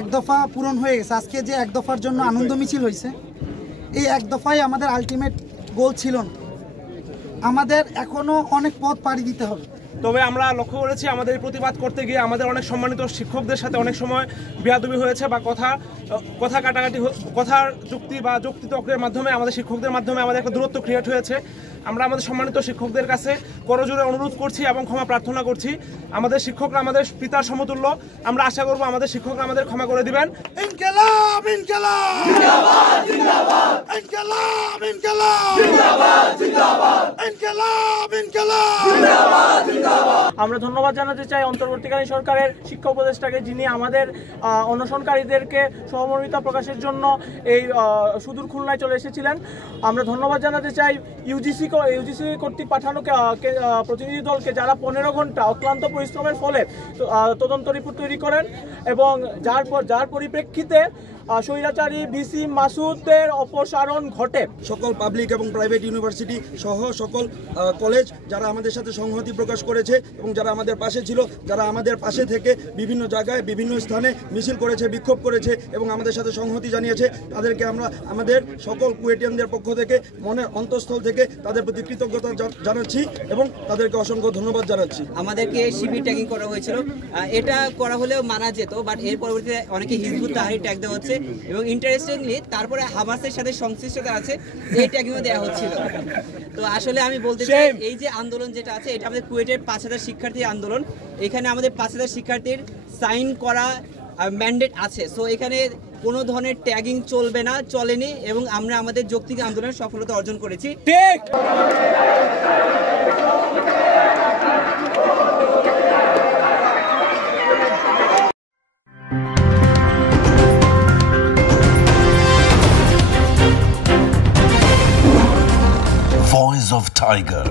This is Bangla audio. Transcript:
এক দফা পূরণ হয়ে গেছে। আজকে যে এক দফার জন্য আনন্দ মিছিল হয়েছে, এই এক দফাই আমাদের আলটিমেট গোল ছিল না, আমাদের এখনো অনেক পথ পাড়ি দিতে হবে। তবে আমরা লক্ষ্য করেছি আমাদের প্রতিবাদ করতে গিয়ে আমাদের অনেক সম্মানিত শিক্ষকদের সাথে অনেক সময় বেয়াদবি হয়েছে বা কথা কাটাকাটি, কথার যুক্তি বা যুক্তিতর্কের মাধ্যমে আমাদের শিক্ষকদের মাধ্যমে আমাদের একটা দূরত্ব ক্রিয়েট হয়েছে। আমরা আমাদের সম্মানিত শিক্ষকদের কাছে করজোড়ে অনুরোধ করছি এবং ক্ষমা প্রার্থনা করছি। আমাদের শিক্ষকরা আমাদের পিতার সমতুল্য, আমরা আশা করব আমাদের শিক্ষকরা আমাদের ক্ষমা করে দিবেন। ইনকিলাব ইনকিলাব জিন্দাবাদ জিন্দাবাদ, ইনকিলাব ইনকিলাব জিন্দাবাদ জিন্দাবাদ, ইনকিলাব ইনকিলাব জিন্দাবাদ জিন্দাবাদ। আমরা ধন্যবাদ জানাতে চাই অন্তর্বর্তীকালীন সরকারের শিক্ষা উপদেষ্টাকে, যিনি আমাদের অনশনকারীদেরকে সহমর্মিতা প্রকাশের জন্য এই সুদূর খুলনায় চলে এসেছিলেন। আমরা ধন্যবাদ জানাতে চাই ইউজিসি কর্তৃক পাঠানো প্রতিনিধি দলকে, যারা 15 ঘন্টা অক্লান্ত পরিশ্রমের ফলে তদন্ত রিপোর্ট তৈরি করেন এবং যার পরিপ্রেক্ষিতে স্বৈরাচারী ভিসি মাসুদের অপসারণ ঘটে। সকল পাবলিক এবং প্রাইভেট ইউনিভার্সিটি সহ সকল কলেজ যারা আমাদের সাথে সংহতি প্রকাশ করেছে এবং যারা আমাদের পাশে ছিল, যারা আমাদের পাশে থেকে বিভিন্ন জায়গায় বিভিন্ন স্থানে মিছিল করেছে, বিক্ষোভ করেছে এবং আমাদের সাথে সংহতি জানিয়েছে, তাদেরকে আমরা আমাদের সকল কুয়েটিয়ানদের পক্ষ থেকে মনের অন্তঃস্থল থেকে তাদের প্রতি কৃতজ্ঞতা জানাচ্ছি এবং তাদেরকে অসংখ্য ধন্যবাদ জানাচ্ছি। আমাদেরকে শিবির ট্যাগিং করা হয়েছিল, এটা করা হলেও মানা যেত, বাট এর পরবর্তীতে অনেকে হিজবুত তাহরির ট্যাগ দেওয়া হচ্ছে এবং ইন্টারেস্টিংলি তারপরে হামাসের সাথে সংশ্লিষ্টতা আছে এই ট্যাগিংও দেওয়া হচ্ছিল। তো আসলে আমি বলতে চাই, এই যে আন্দোলন যেটা আছে, এটা আমাদের কুয়েটের 5000 শিক্ষার্থীর আন্দোলন। এখানে আমাদের 5000 শিক্ষার্থীর সাইন করা ম্যান্ডেট আছে। সো এখানে কোনো ধরনের ট্যাগিং চলবে না, চলেনি এবং আমরা আমাদের যৌক্তিক আন্দোলনের সফলতা অর্জন করেছি। ঠিক Voice of Tiger.